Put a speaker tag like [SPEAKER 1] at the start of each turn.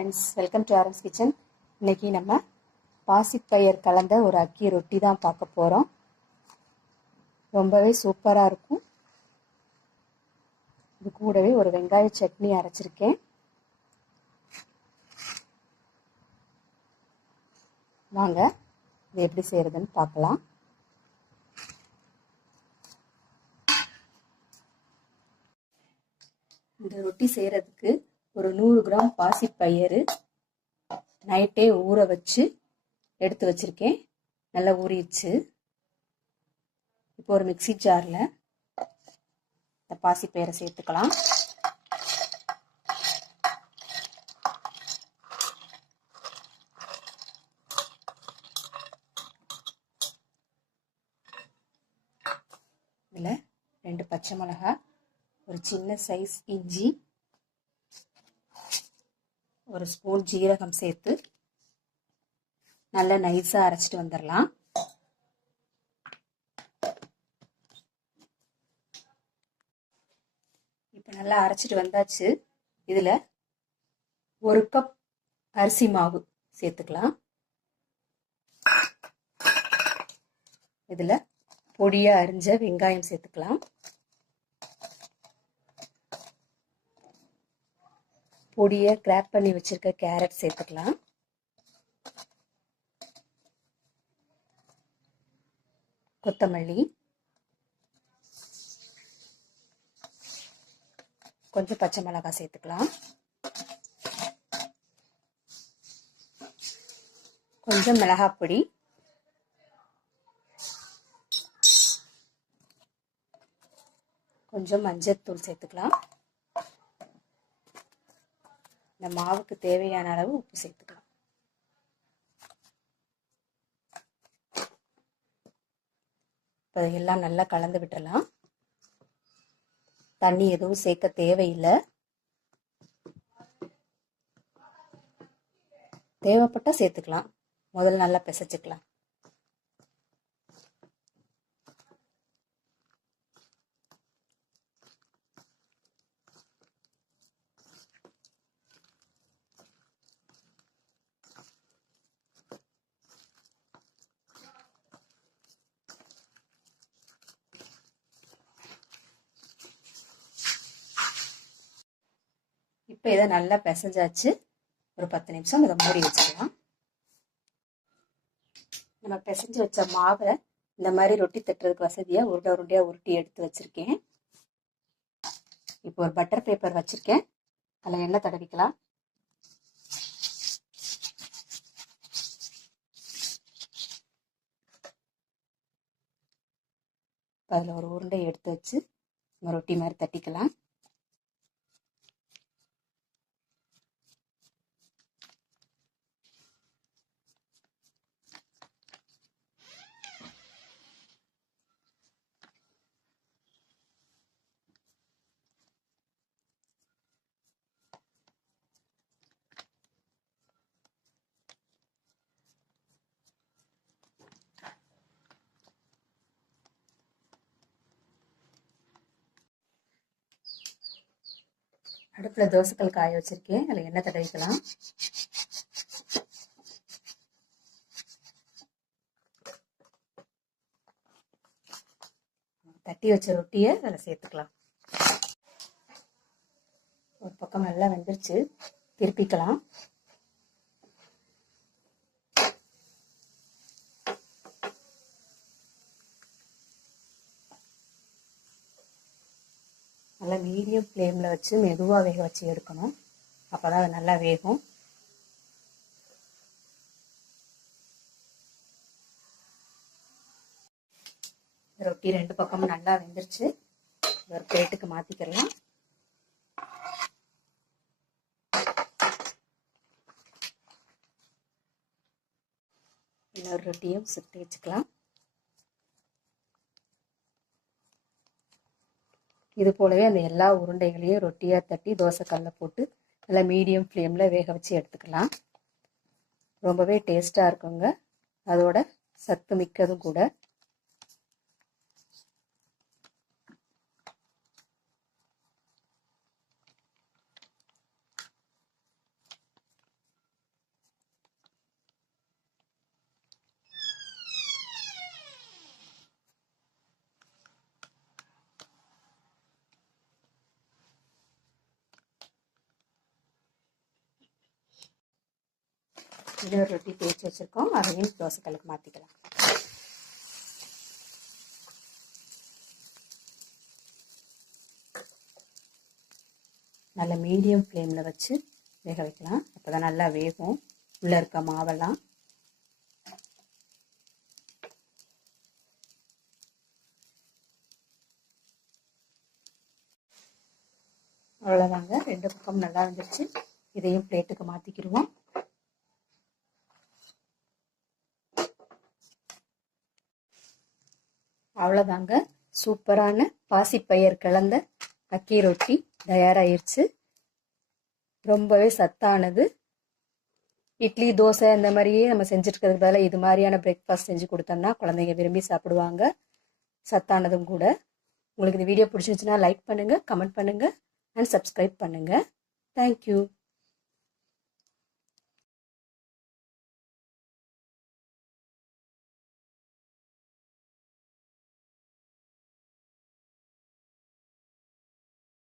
[SPEAKER 1] Friends welcome to Aaram's kitchen இன்றைக்கி நம்ம பாசிப்பயிர் கலந்த ஒரு அக்கி ரொட்டி தான் பார்க்க போகிறோம் ரொம்பவே சூப்பராக இருக்கும். இது கூடவே ஒரு வெங்காய சட்னி அரைச்சிருக்கேன். வாங்க இது எப்படி செய்கிறதுன்னு பார்க்கலாம். இந்த ரொட்டி செய்கிறதுக்கு ஒரு நூறு கிராம் பாசிப்பயிறு நைட்டே ஊற வச்சு எடுத்து வச்சுருக்கேன். நல்லா ஊறிடுச்சு. இப்போ ஒரு மிக்சி ஜாரில் இந்த பாசிப்பயிரை சேர்த்துக்கலாம். இதில் ரெண்டு பச்சை மிளகாய் ஒரு சின்ன சைஸ் இஞ்சி ஒரு ஸ்பூன் ஜீரகம் சேர்த்து நல்லா நைஸாக அரைச்சிட்டு வந்துடலாம். இப்போ நல்லா அரைச்சிட்டு வந்தாச்சு. இதில் ஒரு கப் அரிசி மாவு சேர்த்துக்கலாம். இதில் பொடியாக அரிஞ்ச வெங்காயம் சேர்த்துக்கலாம். பொடியை கிராப் பண்ணி வச்சுருக்க கேரட் சேர்த்துக்கலாம். கொத்தமல்லி. கொஞ்சம் பச்சை மிளகாய் சேர்த்துக்கலாம். கொஞ்சம் மிளகாய் பொடி. கொஞ்சம் மஞ்சள் தூள் சேர்த்துக்கலாம். இந்த மாவுக்கு தேவையான அளவு உப்பு சேர்த்துக்கலாம். இப்போ எல்லாம் நல்லா கலந்து விட்டுடலாம் தண்ணி எதுவும் சேர்க்க தேவையில்லை. தேவைப்பட்டால் சேர்த்துக்கலாம். முதல்ல நல்லா பிசைச்சிக்கலாம். இப்போ இதை நல்லா பிசைஞ்சாச்சு. ஒரு பத்து நிமிஷம் இதை மூடி வச்சுக்கலாம். நம்ம பிசைஞ்சு வச்ச மாவை இந்த மாதிரி ரொட்டி தட்டுறதுக்கு வசதியாக உருண்டை உருண்டையாக உருட்டி எடுத்து வச்சுருக்கேன். இப்போ ஒரு பட்டர் பேப்பர் வச்சுருக்கேன். அதில் எண்ணெய் தடவிக்கலாம். அதில் ஒரு உருண்டை எடுத்து வச்சு நம்ம ரொட்டி மாதிரி தட்டிக்கலாம். அடுப்பில் தோசைக்கல் காய வச்சுருக்கேன். அதில் எண்ணெய் தடவிக்கலாம். தட்டி வச்ச ரொட்டியை அதில் சேர்த்துக்கலாம். ஒரு பக்கம் நல்லா வெந்துருச்சு. திருப்பிக்கலாம். நல்லா மீடியம் ஃப்ளேமில் வச்சு மெதுவாக வேக வச்சு எடுக்கணும். அப்போ தான் அது நல்லா வேகும். ரொட்டி ரெண்டு பக்கமும் நல்லா வெந்துருச்சு. ஒரு பிளேட்டுக்கு மாற்றிக்கலாம் இன்னொரு ரொட்டியும் சுற்றி வச்சுக்கலாம். இது போலவே அந்த எல்லா உருண்டைகளையும் ரொட்டியாக தட்டி தோசைக்கல்லில் போட்டு நல்லா மீடியம் ஃப்ளேமில் வேக வச்சு எடுத்துக்கலாம். ரொம்பவே டேஸ்ட்டாக இருக்குங்க. அதோட சத்து மிக்கதும் கூட. இன்னொரு ரொட்டி தேய்ச்சி வச்சுருக்கோம். அதையும் தோசைக்கல்லுக்கு மாற்றிக்கலாம் நல்ல மீடியம் ஃப்ளேமில் வச்சு வேக வைக்கலாம். அப்போ தான் நல்லா வேகும். உள்ளே இருக்க மாவெல்லாம். அவ்வளோதாங்க ரெண்டு பக்கம் நல்லா வந்துருச்சு. இதையும் பிளேட்டுக்கு மாற்றிக்கிடுவோம் அவ்வளோதாங்க சூப்பரான பாசிப்பயிர் கலந்த அக்கி ரொட்டி தயாராகிருச்சு ரொம்பவே சத்தானது. இட்லி தோசை இந்த மாதிரியே நம்ம செஞ்சுருக்கிறதுக்கு பதிலாக இது மாதிரியான பிரேக்ஃபாஸ்ட் செஞ்சு கொடுத்தோம்னா குழந்தைங்க விரும்பி சாப்பிடுவாங்க. சத்தானதும் கூட. உங்களுக்கு இந்த வீடியோ பிடிச்சிருந்துச்சுன்னா லைக் பண்ணுங்கள் கமெண்ட் பண்ணுங்கள் அண்ட் சப்ஸ்கிரைப் பண்ணுங்கள் தேங்க்யூ